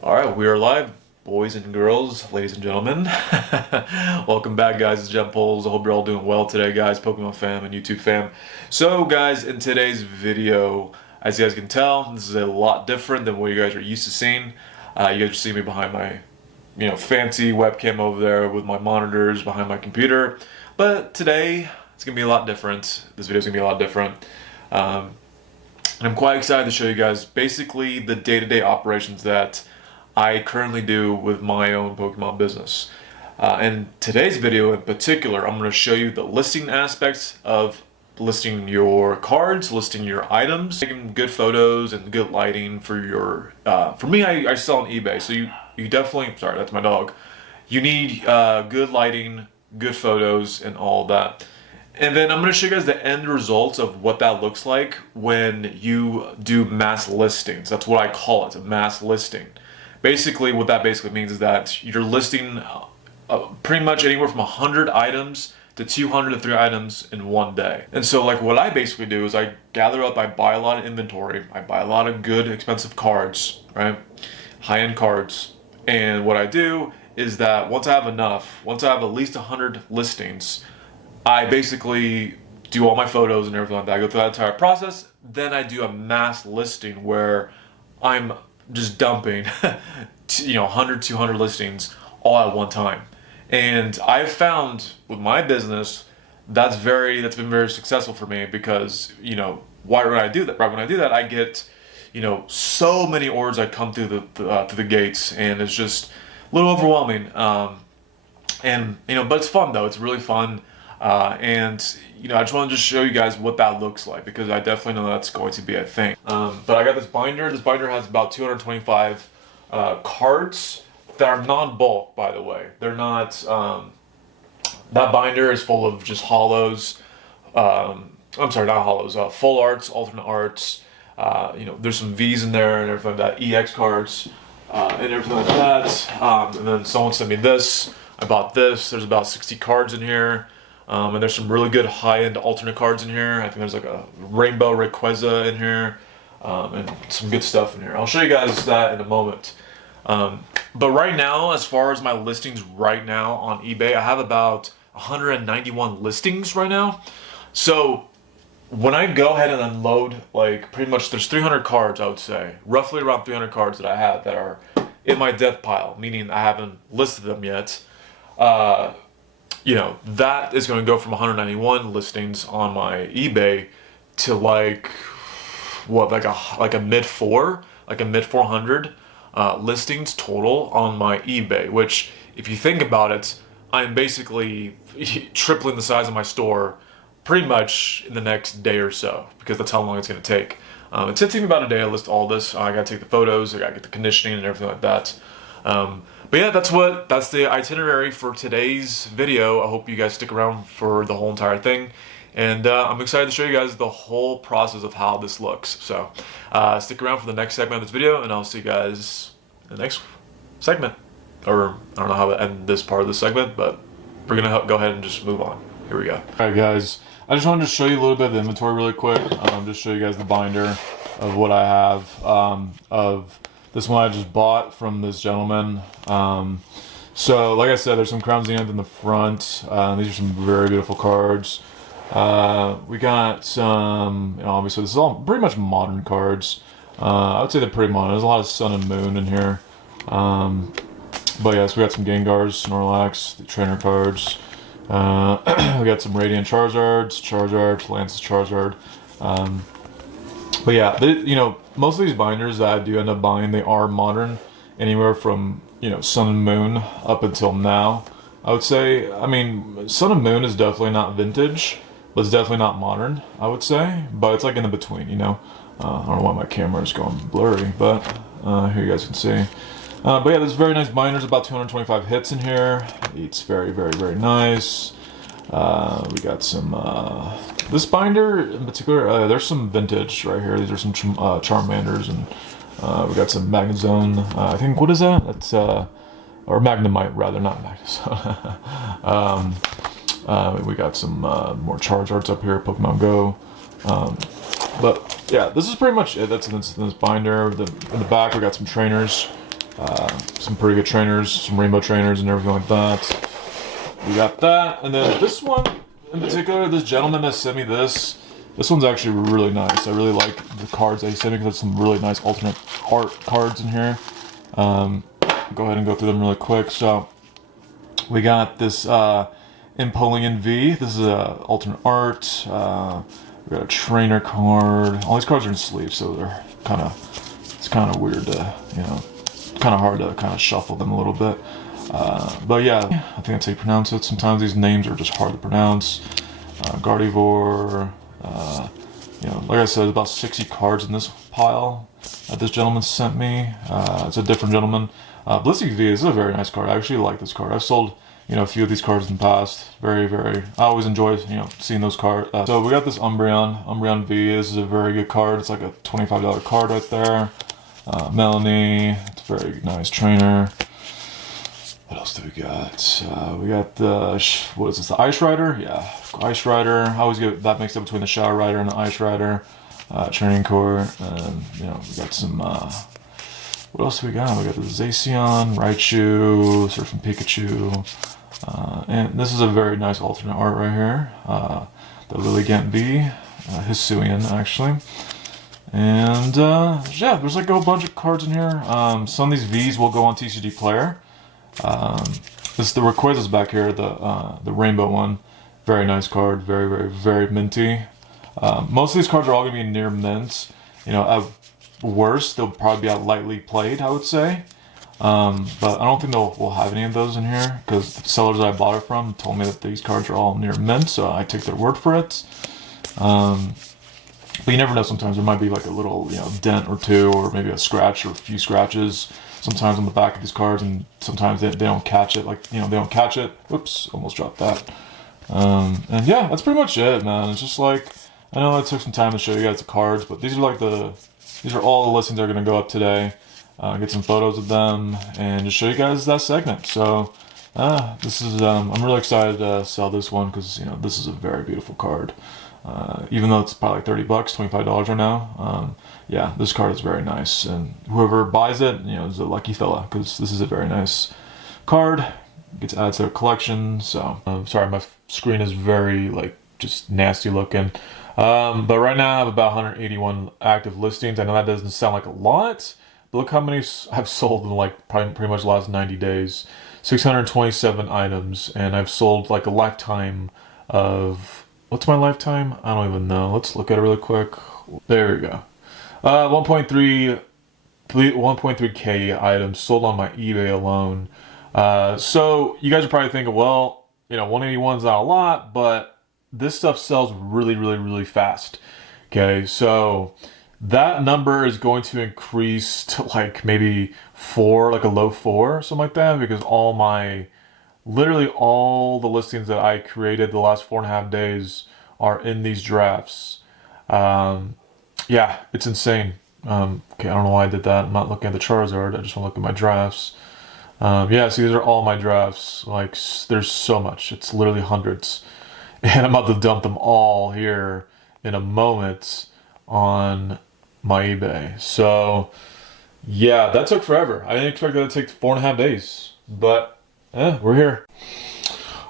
All right, we are live, boys and girls, ladies and gentlemen. Welcome back, guys. It's Jem Poles. I hope you're all doing well today, guys. Pokemon fam and YouTube fam. So, guys, in today's video, as you guys can tell, this is a lot different than what you guys are used to seeing. You guys are seeing me behind my, fancy webcam over there with my monitors behind my computer. But today, it's gonna be a lot different. This video's gonna be a lot different. And I'm quite excited to show you guys basically the day-to-day operations that I currently do with my own Pokemon business. In today's video in particular, I'm going to show you the listing aspects of listing your cards, listing your items, taking good photos and good lighting for your, for me, I sell on eBay, so you definitely, sorry, that's my dog. You need good lighting, good photos, and all that. And then I'm going to show you guys the end results of what that looks like when you do mass listings. That's what I call it, a mass listing. Basically, what that basically means is that you're listing pretty much anywhere from 100 items to 200 to 300 items in one day. And so like what I basically do is I gather up, I buy a lot of inventory, I buy a lot of good expensive cards, right? High-end cards. And what I do is that once I have enough, once I have at least 100 listings, I basically do all my photos and everything like that. I go through that entire process. Then I do a mass listing where I'm just dumping 100, 200 listings all at one time. And I've found with my business that's been very successful for me because why would I do that? Right when I do that, I get so many orders that come through the gates, and it's just a little overwhelming. But it's fun though. It's really fun. I just want to just show you guys what that looks like because I definitely know that's going to be a thing. But I got this binder. This binder has about 225 cards that are non-bulk, by the way. They're not. That binder is full of just hollows. I'm sorry, not hollows. Full arts, alternate arts. There's some V's in there and everything like that. EX cards and everything like that. And then someone sent me this. I bought this. There's about 60 cards in here. And there's some really good high-end alternate cards in here. I think there's like a Rainbow Rayquaza in here, and some good stuff in here. I'll show you guys that in a moment. But right now, as far as my listings right now on eBay, I have about 191 listings right now. So when I go ahead and unload, like pretty much there's 300 cards, I would say. Roughly around 300 cards that I have that are in my death pile, meaning I haven't listed them yet. That is going to go from 191 listings on my eBay to like a mid 400 listings total on my eBay, which if you think about it, I'm basically tripling the size of my store pretty much in the next day or so because that's how long it's going to take. It's taking me about a day to list all this. I got to take the photos, I got to get the conditioning and everything like that. But yeah, that's the itinerary for today's video. I hope you guys stick around for the whole entire thing. And I'm excited to show you guys the whole process of how this looks. So stick around for the next segment of this video, and I'll see you guys in the next segment. Or I don't know how to end this part of the segment, but we're going to go ahead and just move on. Here we go. Alright guys, I just wanted to show you a little bit of the inventory really quick. Just show you guys the binder of what I have of this one I just bought from this gentleman. So like I said, there's some Crown Zenith in the front. These are some very beautiful cards. We got some, obviously this is all pretty much modern cards. I would say they're pretty modern. There's a lot of Sun and Moon in here. But yeah, so we got some Gengars, Snorlax, the trainer cards. We got some Radiant Charizards, Lance's Charizard. But yeah, most of these binders that I do end up buying, they are modern, anywhere from, Sun and Moon up until now. I would say, Sun and Moon is definitely not vintage, but it's definitely not modern, I would say. But it's like in the between, I don't know why my camera is going blurry, but here you guys can see. But yeah, there's very nice binders, about 225 hits in here. It's very, very, very nice. We got some, this binder in particular, there's some vintage right here. These are some Charmanders, and we got some Magnezone. I think, what is that? That's, or Magnemite rather, not Magnezone. We got some more Charizards up here, Pokemon Go. But yeah, this is pretty much it. That's in this binder. In the back, we got some trainers Some pretty good trainers, some rainbow trainers and everything like that. We got that, and then this one in particular, this gentleman that sent me this one's actually really nice. I really like the cards that he sent me because there's some really nice alternate art cards in here. Go ahead and go through them really quick. So we got this Empoleon V. This is a alternate art. We got a trainer card. All these cards are in sleeves, so they're it's kind of weird to, kind of hard to kind of shuffle them a little bit. But yeah, I think that's how you pronounce it. Sometimes these names are just hard to pronounce. Gardevoir. Like I said, there's about 60 cards in this pile that this gentleman sent me. It's a different gentleman. Blissey V, this is a very nice card. I actually like this card. I've sold, a few of these cards in the past. Very, I always enjoy, seeing those cards. So we got this Umbreon V. This is a very good card. It's like a $25 card right there. Melanie, it's a very nice trainer. What else do we got? We got the, what is this, the Ice Rider? Yeah, Ice Rider. I always get that mixed up between the Shower Rider and the Ice Rider. Training core, and, we got some, what else do we got? We got the Zacian, Raichu, Surfing Pikachu, and this is a very nice alternate art right here. The Lilligant V, Hisuian, actually. And, yeah, there's like a whole bunch of cards in here. Some of these Vs will go on TCG Player. This is the Rayquaza's back here, the rainbow one. Very nice card, very minty. Most of these cards are all going to be near mint. At worst, they'll probably be lightly played, I would say. But I don't think we'll have any of those in here, because the sellers that I bought it from told me that these cards are all near mint, so I take their word for it. But you never know, sometimes there might be like a little, dent or two, or maybe a scratch or a few scratches sometimes on the back of these cards, and sometimes they don't catch it, they don't catch it. Whoops, almost dropped that. And yeah, that's pretty much it, man. It's just like, I know it took some time to show you guys the cards, but these are all the listings that are going to go up today. Get some photos of them, and just show you guys that segment. So, this is, I'm really excited to sell this one, because, this is a very beautiful card. Even though it's probably like $30, $25 right now. Yeah, this card is very nice, and whoever buys it, is a lucky fella, because this is a very nice card. It gets added to their collection. So, sorry, my screen is very, just nasty looking. But right now I have about 181 active listings. I know that doesn't sound like a lot, but look how many I've sold in pretty much the last 90 days. 627 items, and I've sold a lifetime of, what's my lifetime? I don't even know. Let's look at it really quick. There we go. 1.3k items sold on my eBay alone. So you guys are probably thinking, well, 181 is not a lot, but this stuff sells really fast. Okay, so that number is going to increase to maybe 4, a low 4, something like that, because literally all the listings that I created the last 4.5 days are in these drafts. Yeah, it's insane. Okay, I don't know why I did that. I'm not looking at the Charizard. I just want to look at my drafts. Yeah, see, these are all my drafts. There's so much. It's literally hundreds. And I'm about to dump them all here in a moment on my eBay. So, yeah, that took forever. I didn't expect that to take 4.5 days. But, we're here.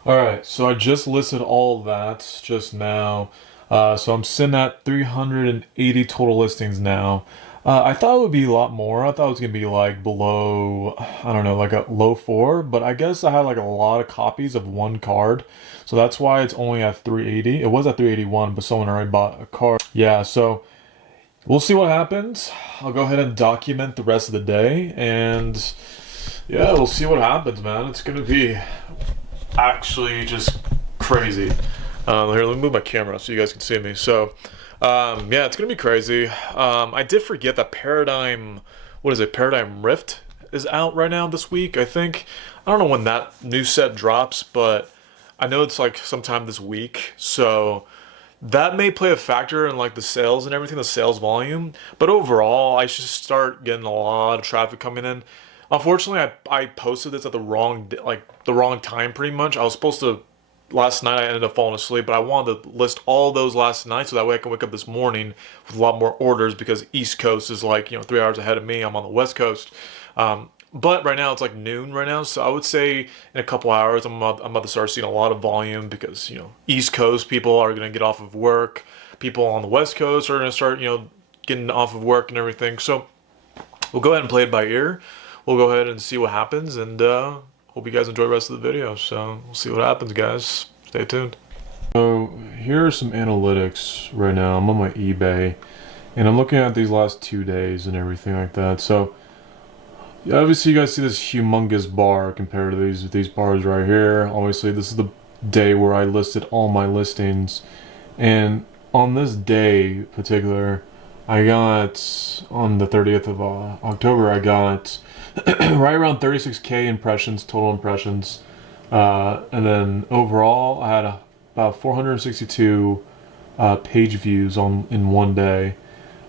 Alright, so I just listed all of that just now. So I'm sitting at 380 total listings now. I thought it would be a lot more. I thought it was going to be below, I don't know, a low 4. But I guess I had a lot of copies of one card. So that's why it's only at 380. It was at 381, but someone already bought a card. Yeah, so we'll see what happens. I'll go ahead and document the rest of the day. And yeah, we'll see what happens, man. It's going to be actually just crazy. Here, let me move my camera so you guys can see me. So, yeah, it's gonna be crazy. I did forget that Paradigm Rift is out right now this week, I think. I don't know when that new set drops, but I know it's sometime this week. So that may play a factor in the sales and everything, the sales volume. But overall, I should start getting a lot of traffic coming in. Unfortunately, I posted this at the wrong time pretty much. I was supposed to, last night I ended up falling asleep, but I wanted to list all those last night so that way I can wake up this morning with a lot more orders, because East Coast is 3 hours ahead of me. I'm on the West Coast. But right now it's like noon right now, so I would say in a couple hours I'm about to start seeing a lot of volume because East Coast people are gonna get off of work, people on the West Coast are gonna start getting off of work and everything. So we'll go ahead and play it by ear. We'll go ahead and see what happens, and hope you guys enjoy the rest of the video. So we'll see what happens, guys. Stay tuned. So here are some analytics right now. I'm on my eBay, and I'm looking at these last 2 days and everything like that. So obviously you guys see this humongous bar compared to these bars right here. Obviously this is the day where I listed all my listings, and on this day in particular, I got on the 30th of October, I got right around 36k impressions, total impressions, and then overall I had about 462 page views in one day,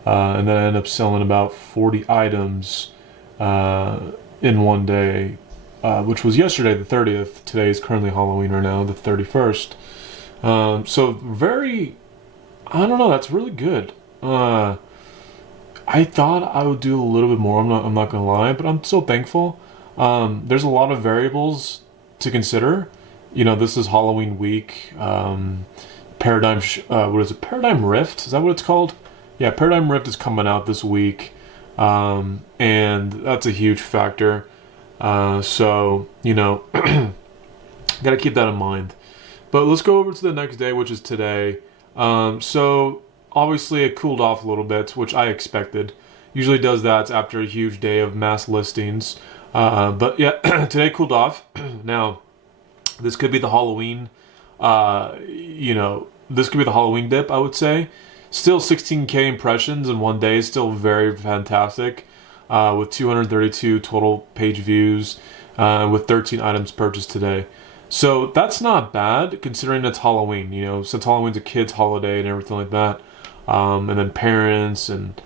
and then I ended up selling about 40 items in one day, which was yesterday, the 30th. Today is currently Halloween right now, the 31st. So very, I don't know, that's really good. I thought I would do a little bit more. I'm not gonna lie, but I'm so thankful. There's a lot of variables to consider. This is Halloween week. Paradigm, what is it? Paradigm Rift? Is that what it's called? Yeah, Paradigm Rift is coming out this week. And that's a huge factor. So, gotta keep that in mind. But let's go over to the next day, which is today. So obviously it cooled off a little bit, which I expected. Usually does that after a huge day of mass listings. But yeah, today cooled off. Now, this could be the Halloween, this could be the Halloween dip, I would say. Still 16k impressions in one day, still very fantastic, with 232 total page views, with 13 items purchased today. So that's not bad considering it's Halloween, since Halloween's a kid's holiday and everything like that. And then parents and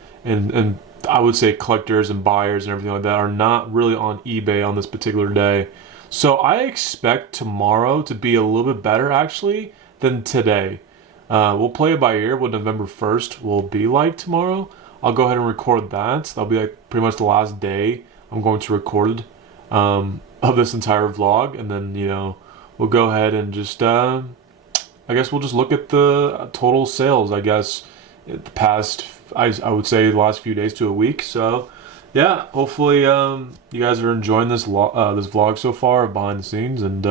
I would say collectors and buyers and everything like that are not really on eBay on this particular day. So I expect tomorrow to be a little bit better actually than today. We'll play it by ear what November 1st will be like tomorrow. I'll go ahead and record that. That'll be like pretty much the last day I'm going to record of this entire vlog. And then, we'll go ahead and just, I guess we'll just look at the total sales, I guess, the past, I would say the last few days to a week. So, yeah, hopefully you guys are enjoying this this vlog so far behind the scenes. And,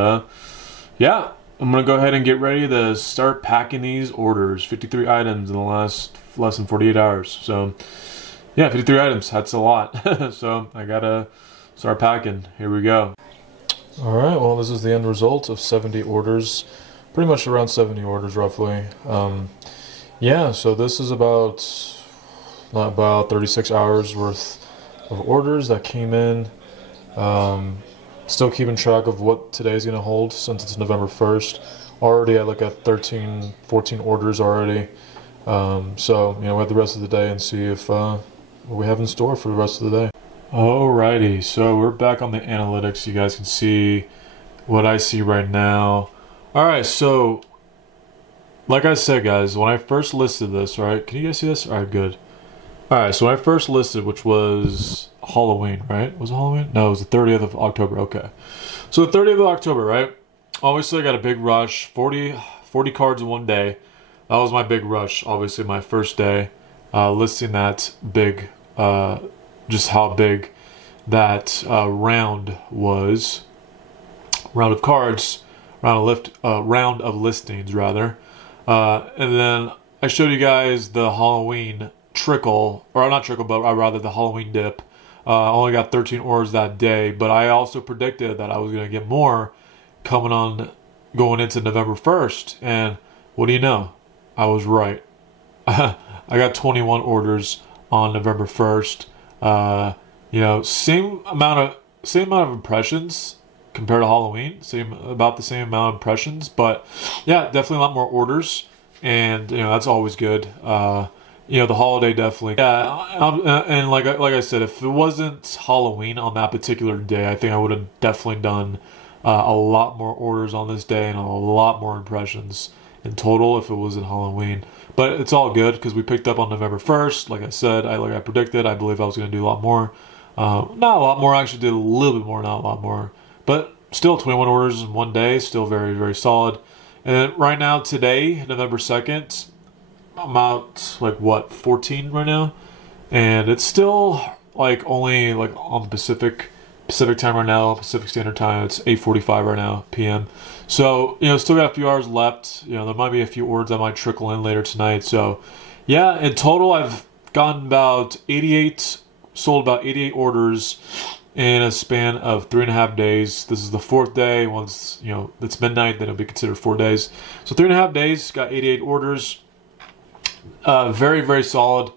yeah. I'm going to go ahead and get ready to start packing these orders. 53 items in the less than 48 hours. So, yeah, 53 items. That's a lot. So, I got to start packing. Here we go. Alright, well, this is the end result of 70 orders. Pretty much around 70 orders, roughly. Yeah, so this is about 36 hours worth of orders that came in. Still keeping track of what today's going to hold since it's November 1st. Already at like at 13, 14 orders already. So, we have the rest of the day and see if what we have in store for the rest of the day. Alrighty, so we're back on the analytics. You guys can see what I see right now. Alright, so like I said, guys, when I first listed this, right? Can you guys see this? Alright, good. Alright, so when I first listed, which was Halloween, right? Was it Halloween? No, it was the 30th of October. Okay. So the 30th of October, right? Obviously, I got a big rush. 40 cards in one day. That was my big rush. Obviously, my first day. Listing that big, just how big that round was. Round of cards. Round of listings, rather. And then I showed you guys the Halloween trickle, or not trickle, but rather the Halloween dip. I only got 13 orders that day, but I also predicted that I was going to get more going into November 1st. And what do you know? I was right. I got 21 orders on November 1st. Same amount of impressions compared to Halloween. About the same amount of impressions, but yeah, definitely a lot more orders, and that's always good. The holiday definitely. Yeah, and like I said, if it wasn't Halloween on that particular day, I think I would have definitely done a lot more orders on this day and a lot more impressions in total if it wasn't Halloween. But it's all good because we picked up on November 1st. Like I said, like I predicted, I believe I was going to do a lot more. Not a lot more. I actually did a little bit more, not a lot more. But still, 21 orders in one day. Still very, very solid. And then right now, today, November 2nd, I'm out like what, 14 right now? And it's still like only like on the Pacific time right now, Pacific Standard Time. It's 8:45 right now, p.m. So, still got a few hours left. There might be a few orders that might trickle in later tonight. So, yeah, in total, I've gotten sold about 88 orders in a span of 3.5 days. This is the fourth day. Once, it's midnight, then it'll be considered 4 days. So 3.5 days, got 88 orders. Very, very solid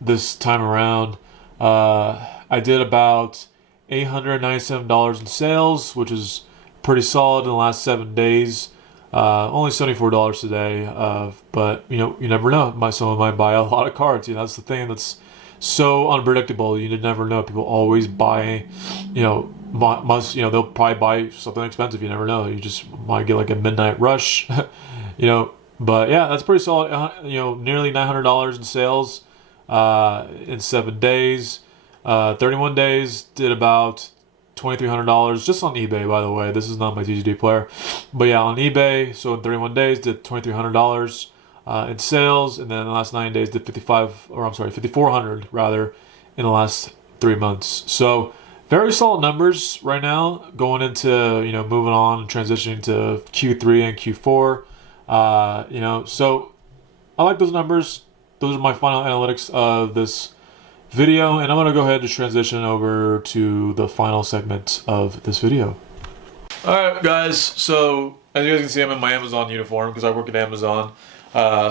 this time around. I did about $897 in sales, which is pretty solid in the last 7 days. Only $74 today, but you never know. Someone might buy a lot of cards. That's the thing that's so unpredictable. You never know. People always buy, they'll probably buy something expensive. You never know. You just might get like a midnight rush, But yeah, that's pretty solid. Nearly $900 in sales in 7 days. 31 days did about $2,300 just on eBay, by the way. This is not my TGD player. But yeah, on eBay, so in 31 days did $2,300 in sales, and then in the last 9 days did $5,400 rather in the last 3 months. So very solid numbers right now going into, moving on and transitioning to Q3 and Q4. So I like those numbers. Those are my final analytics of this video, and I'm going to go ahead and transition over to the final segment of this video. Alright guys, so as you guys can see, I'm in my Amazon uniform because I work at Amazon.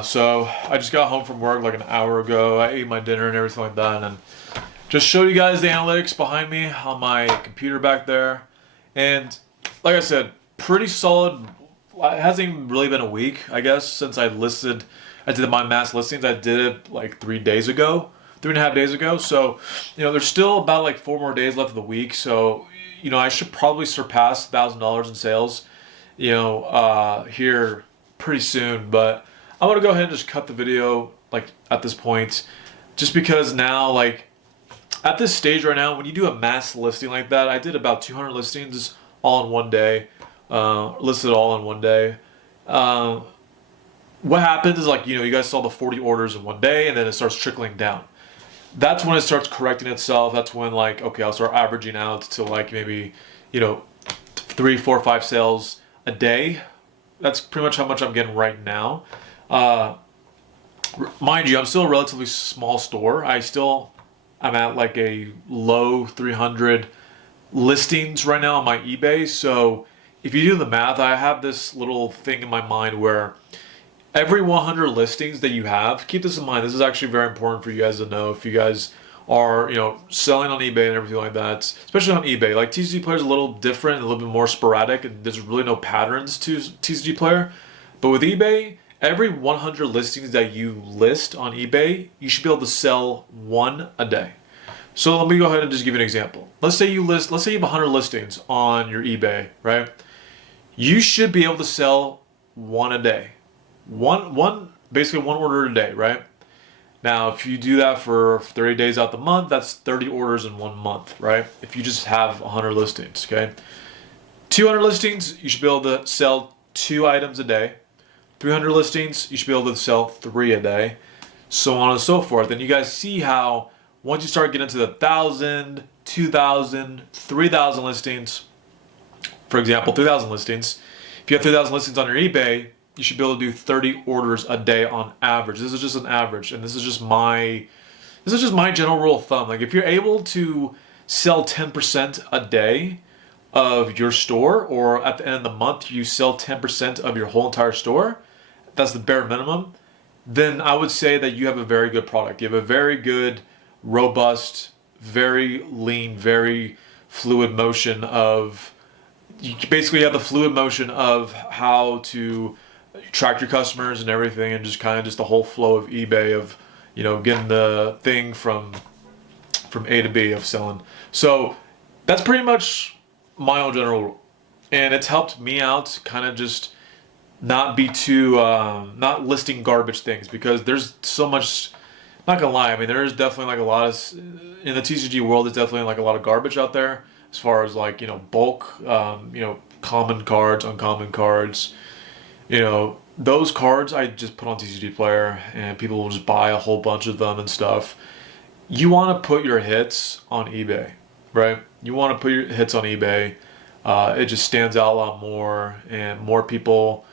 So I just got home from work like an hour ago. I ate my dinner and everything like that, and just show you guys the analytics behind me on my computer back there. And like I said, pretty solid. It hasn't even really been a week, I guess, since I did my mass listings. I did it like 3 days ago. 3.5 days ago. So, there's still about like 4 more days left of the week. So, I should probably surpass $1,000 in sales, here pretty soon. But I'm going to go ahead and just cut the video like at this point, just because now, like at this stage right now, when you do a mass listing like that, I did about 200 listings all in one day, listed all in one day. What happens is like, you guys saw the 40 orders in one day, and then it starts trickling down. That's when it starts correcting itself. That's when like, okay, I'll start averaging out to like maybe, 3, 4, 5 sales a day. That's pretty much how much I'm getting right now. Mind you, I'm still a relatively small store. I'm at like a low 300 listings right now on my eBay. So if you do the math, I have this little thing in my mind where every 100 listings that you have, keep this in mind. This is actually very important for you guys to know if you guys are, selling on eBay and everything like that, especially on eBay. Like TCG Player is a little different, a little bit more sporadic, and there's really no patterns to TCG Player. But with eBay, every 100 listings that you list on eBay, you should be able to sell 1 a day. So let me go ahead and just give you an example. Let's say you have 100 listings on your eBay, right? You should be able to sell 1 a day. Basically one order a day, right? Now, if you do that for 30 days out the month, that's 30 orders in 1 month, right? If you just have 100 listings, okay? 200 listings, you should be able to sell 2 items a day. 300 listings, you should be able to sell 3 a day, so on and so forth. And you guys see how once you start getting to the 1,000, 2,000, 3,000 listings, for example, 3,000 listings, if you have 3,000 listings on your eBay, you should be able to do 30 orders a day on average. This is just an average, and this is just my general rule of thumb. Like if you're able to sell 10% a day of your store, or at the end of the month you sell 10% of your whole entire store, that's the bare minimum, then I would say that you have a very good product. You have a very good, robust, very lean, very fluid motion of, you basically have the fluid motion of how to track your customers and everything, and just kind of just the whole flow of eBay of, getting the thing from A to B of selling. So that's pretty much my own general rule, and it's helped me out kind of just not be too not listing garbage things, because there's so much not gonna lie, I mean, there's definitely like a lot of in the TCG world. There's definitely like a lot of garbage out there as far as like bulk, common cards, uncommon cards. Those cards I just put on TCG Player, and people will just buy a whole bunch of them and stuff. You want to put your hits on eBay, right? You want to put your hits on eBay. It just stands out a lot more, and more people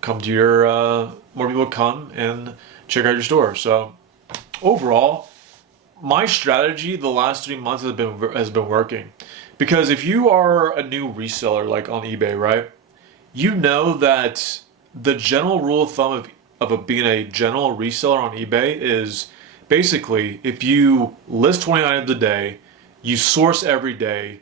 come to more people come and check out your store. So overall, my strategy the last 3 months has been working, because if you are a new reseller like on eBay, right? You know that the general rule of thumb of being a general reseller on eBay is basically if you list 20 items a day, you source every day,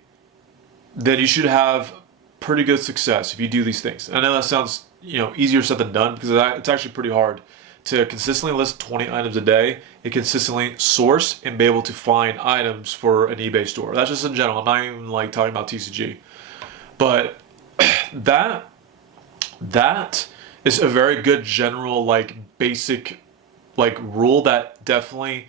then you should have pretty good success if you do these things. I know that sounds easier said than done, because it's actually pretty hard to consistently list 20 items a day and consistently source and be able to find items for an eBay store. That's just in general. I'm not even like talking about TCG. But that is a very good general like basic like rule that definitely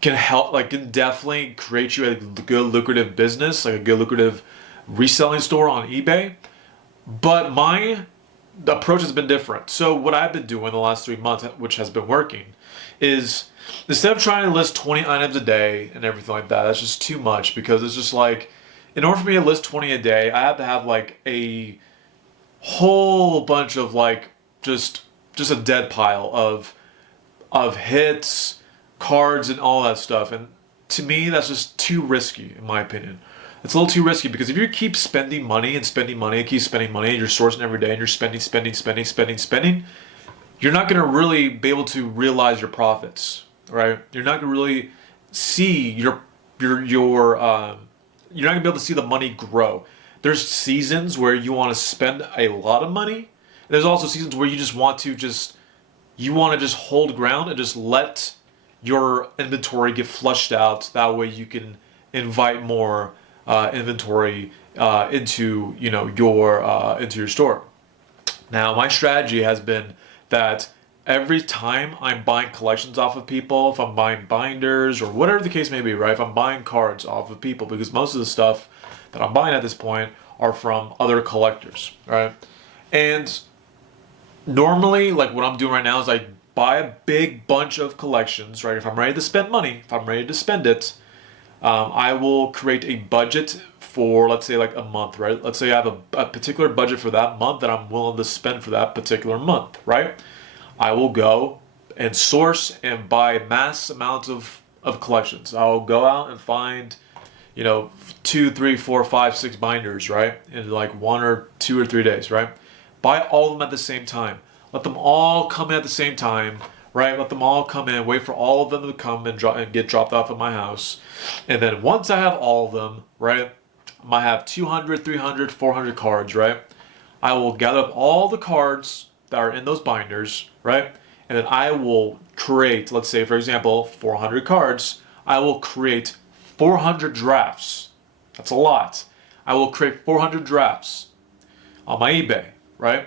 can help, like can definitely create you a good lucrative business, like a good lucrative reselling store on eBay. But my approach has been different. So what I've been doing the last 3 months, which has been working, is instead of trying to list 20 items a day and everything like that, that's just too much, because it's just like, in order for me to list 20 a day, I have to have like a whole bunch of like just a dead pile of hits, cards, and all that stuff. And to me, that's just too risky, in my opinion. It's a little too risky, because if you keep spending money and spending money and keep spending money, and you're sourcing every day and you're spending, you're not going to really be able to realize your profits, right? You're not going to really see you're not going to be able to see the money grow. There's seasons where you want to spend a lot of money. There's also seasons where you just want to just hold ground and just let your inventory get flushed out. That way you can invite more inventory into your store. Now, my strategy has been that every time I'm buying collections off of people, if I'm buying binders or whatever the case may be, right? If I'm buying cards off of people, because most of the stuff that I'm buying at this point are from other collectors, right? And normally, like what I'm doing right now is I buy a big bunch of collections, right? If I'm ready to spend money, if I'm ready to spend it, I will create a budget for, let's say, like a month, right? Let's say I have a particular budget for that month that I'm willing to spend for that particular month, right? I will go and source and buy mass amounts of collections. I'll go out and find 2, 3, 4, 5, 6 binders, right? In like 1 or 2 or 3 days, right? Buy all of them at the same time. Let them all come in at the same time, right? Let them all come in, wait for all of them to come and get dropped off at my house. And then once I have all of them, right? I might have 200, 300, 400 cards, right? I will gather up all the cards that are in those binders, right? And then I will create, let's say, for example, 400 cards. I will create 400 drafts. That's a lot. I will create 400 drafts on my eBay, right?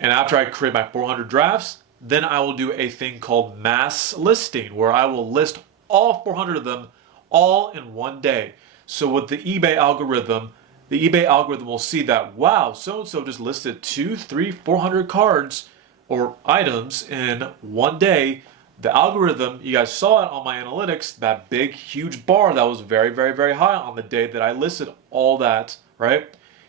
And after I create my 400 drafts, then I will do a thing called mass listing, where I will list all 400 of them all in one day. So with the eBay algorithm will see that, wow, so-and-so just listed 2, 3, 400 cards or items in one day. The algorithm, you guys saw it on my analytics, that big, huge bar that was very, very, very high on the day that I listed all that, right?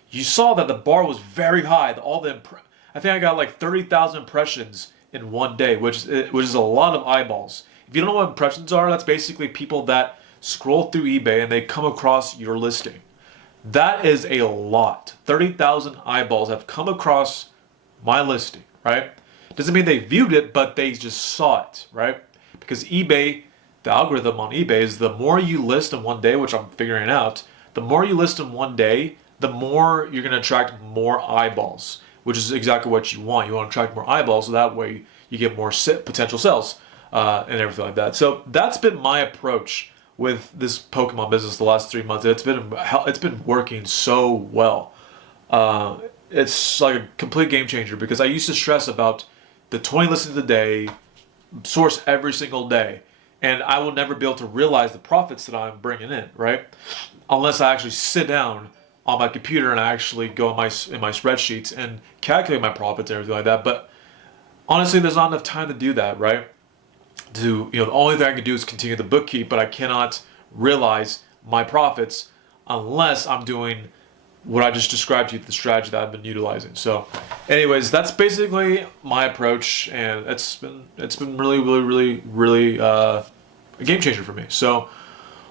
You saw that the bar was very high. I think I got like 30,000 impressions in one day, which is a lot of eyeballs. If you don't know what impressions are, that's basically people that scroll through eBay and they come across your listing. That is a lot. 30,000 eyeballs have come across my listing, right? Doesn't mean they viewed it, but they just saw it, right? Because eBay, the algorithm on eBay is the more you list in one day, which I'm figuring out, the more you list in one day, the more you're going to attract more eyeballs, which is exactly what you want. You want to attract more eyeballs, so that way you get more potential sales and everything like that. So that's been my approach with this Pokemon business the last 3 months. It's been working so well. It's like a complete game changer, because I used to stress about the 20 listings a day, source every single day. and I will never be able to realize the profits that I'm bringing in, right? Unless I actually sit down on my computer and I actually go in my spreadsheets and calculate my profits and everything like that. But honestly, there's not enough time to do that, right? The only thing I can do is continue the bookkeep, but I cannot realize my profits unless I'm doing what I just described to you, the strategy that I've been utilizing. So anyways, that's basically my approach, and it's been really a game changer for me. So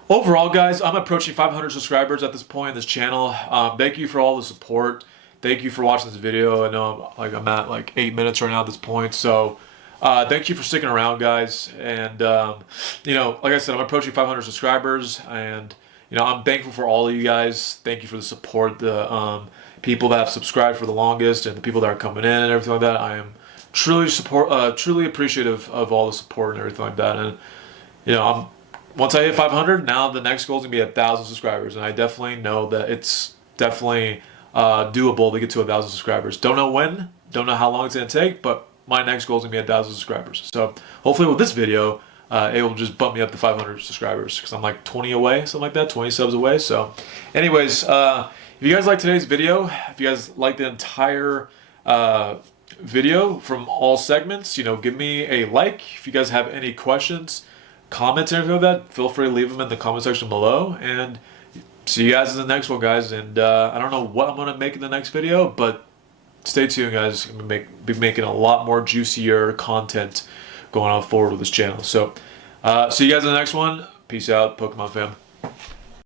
overall, guys, I'm approaching 500 subscribers at this point in this channel. Thank you for all the support. Thank you for watching this video. I know I'm at like 8 minutes right now at this point. So thank you for sticking around, guys. And like I said, I'm approaching 500 subscribers, and I'm thankful for all of you guys. Thank you for the support, the people that have subscribed for the longest, and the people that are coming in and everything like that. I am truly appreciative of all the support and everything like that. And once I hit 500, now the next goal is gonna be 1,000 subscribers, and I definitely know that it's definitely doable to get to 1,000 subscribers. Don't know when, don't know how long it's gonna take, but my next goal is gonna be 1,000 subscribers. So hopefully with this video, it will just bump me up to 500 subscribers, because I'm like 20 away, something like that, 20 subs away. So anyways, if you guys like today's video, if you guys like the entire video from all segments, give me a like. If you guys have any questions, comments, and everything like that, feel free to leave them in the comment section below. And see you guys in the next one, guys. And I don't know what I'm going to make in the next video, but stay tuned, guys. I'm going to be making a lot more juicier content going on forward with this channel. So see you guys in the next one. Peace out, Pokemon fam.